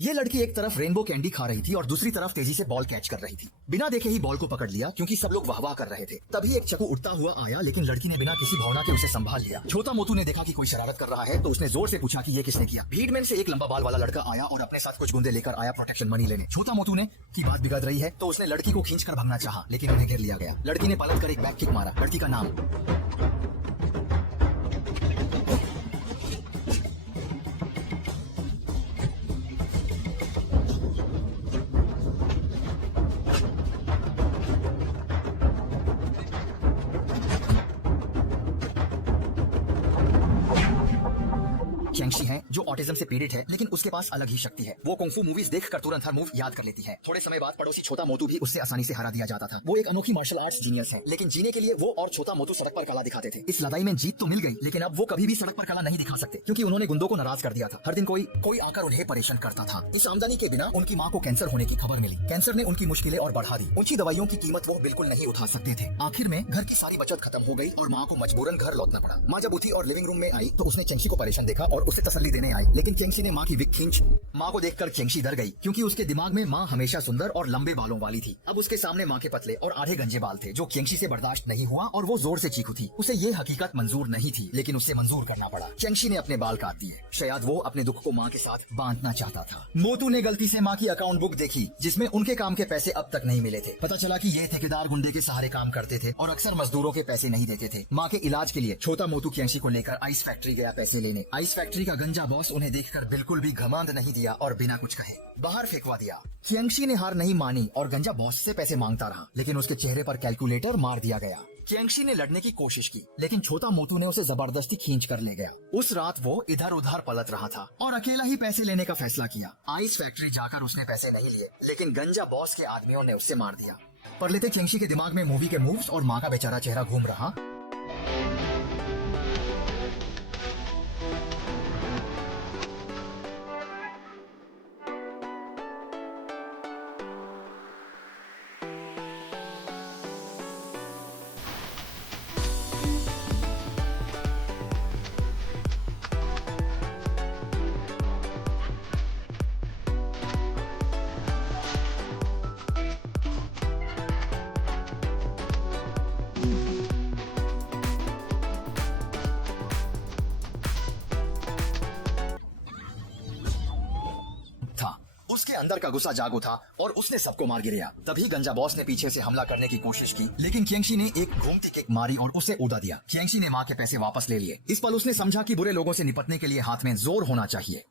ये लड़की एक तरफ रेनबो कैंडी खा रही थी और दूसरी तरफ तेजी से बॉल कैच कर रही थी। बिना देखे ही बॉल को पकड़ लिया क्योंकि सब लोग वाह-वाह कर रहे थे। तभी एक चक्कू उड़ता हुआ आया, लेकिन लड़की ने बिना किसी भावना के उसे संभाल लिया। छोटा मोटू ने देखा कि कोई शरारत कर रहा है तो उसने जोर से पूछा कि ये किसने किया। भीड़ में से एक लंबा बाल वाला लड़का आया और अपने साथ कुछ गुंडे लेकर आया प्रोटेक्शन मनी लेने। छोटा मोटू ने की बात बिगड़ रही है तो उसने लड़की को खींचकर भगना चाहा, लेकिन उन्हें घेर लिया गया। लड़की ने पलट कर एक बैक किक मारा। लड़की का नाम चेंगशी है, जो ऑटिज्म से पीड़ित है, लेकिन उसके पास अलग ही शक्ति है। वो कुंफू मूवीज देखकर तुरंत हर मूव याद कर लेती है। थोड़े समय बाद पड़ोसी छोटा मोटू भी उससे आसानी से हरा दिया जाता था। वो एक अनोखी मार्शल आर्ट्स जीनियस है, लेकिन जीने के लिए वो और छोटा मोटू सड़क पर कला दिखाते थे। इस लड़ाई में जीत तो मिल गई, लेकिन अब वो कभी भी सड़क पर कला नहीं दिखा सकते क्योंकि उन्होंने गुंडों को नाराज कर दिया था। हर दिन कोई आकर उन्हें परेशान करता था। इस आमदनी के बिना उनकी माँ को कैंसर होने की खबर मिली। कैंसर ने उनकी मुश्किलें और बढ़ा दी। उनकी दवाइयों की कीमत वो बिल्कुल नहीं उठा सकते थे। आखिर में घर की सारी बचत खत्म हो गई और माँ को मजबूरन घर लौटना पड़ा। माँ जब उठी और लिविंग रूम में आई तो उसने चेंगशी को परेशान देखा और उसे तसल्ली देने आई, लेकिन चेंगशी ने माँ की विक खींच। माँ को देखकर चेंगशी डर गई क्योंकि उसके दिमाग में माँ हमेशा सुंदर और लंबे बालों वाली थी। अब उसके सामने माँ के पतले और आधे गंजे बाल थे, जो चेंगशी से बर्दाश्त नहीं हुआ और वो जोर से चीख उठी। उसे ये हकीकत मंजूर नहीं थी, लेकिन उसे मंजूर करना पड़ा। चेंगशी ने अपने बाल काट दिए। शायद वो अपने दुख को माँ के साथ बांटना चाहता था। मोटू ने गलती से माँ की अकाउंट बुक देखी, जिसमें उनके काम के पैसे अब तक नहीं मिले थे। पता चला कि ये ठेकेदार गुंडे के सहारे काम करते थे और अक्सर मजदूरों के पैसे नहीं देते थे। माँ के इलाज के लिए छोटा मोटू चेंगशी को लेकर आइस फैक्ट्री गया पैसे लेने। आइस फैक्ट्री का गंजा बॉस उन्हें देखकर बिल्कुल भी घमंड नहीं दिया और बिना कुछ कहे बाहर फेंकवा दिया। चेंगशी ने हार नहीं मानी और गंजा बॉस से पैसे मांगता रहा, लेकिन उसके चेहरे पर कैलकुलेटर मार दिया गया। चेंगशी ने लड़ने की कोशिश की, लेकिन छोटा मोटू ने उसे जबरदस्ती खींच कर ले गया। उस रात वो इधर उधर पलट रहा था और अकेला ही पैसे लेने का फैसला किया। आइस फैक्ट्री जाकर उसने पैसे नहीं लिए, लेकिन गंजा बॉस के आदमियों ने उससे मार दिया। पर लेते चेंगशी के दिमाग में मूवी के मूव्स और माँ का बेचारा चेहरा घूम रहा। उसके अंदर का गुस्सा जाग उठा और उसने सबको मार गिराया। तभी गंजा बॉस ने पीछे से हमला करने की कोशिश की, लेकिन चेंगशी ने एक घूमती किक मारी और उसे उड़ा दिया। चेंगशी ने माँ के पैसे वापस ले लिए। इस पल उसने समझा कि बुरे लोगों से निपटने के लिए हाथ में जोर होना चाहिए।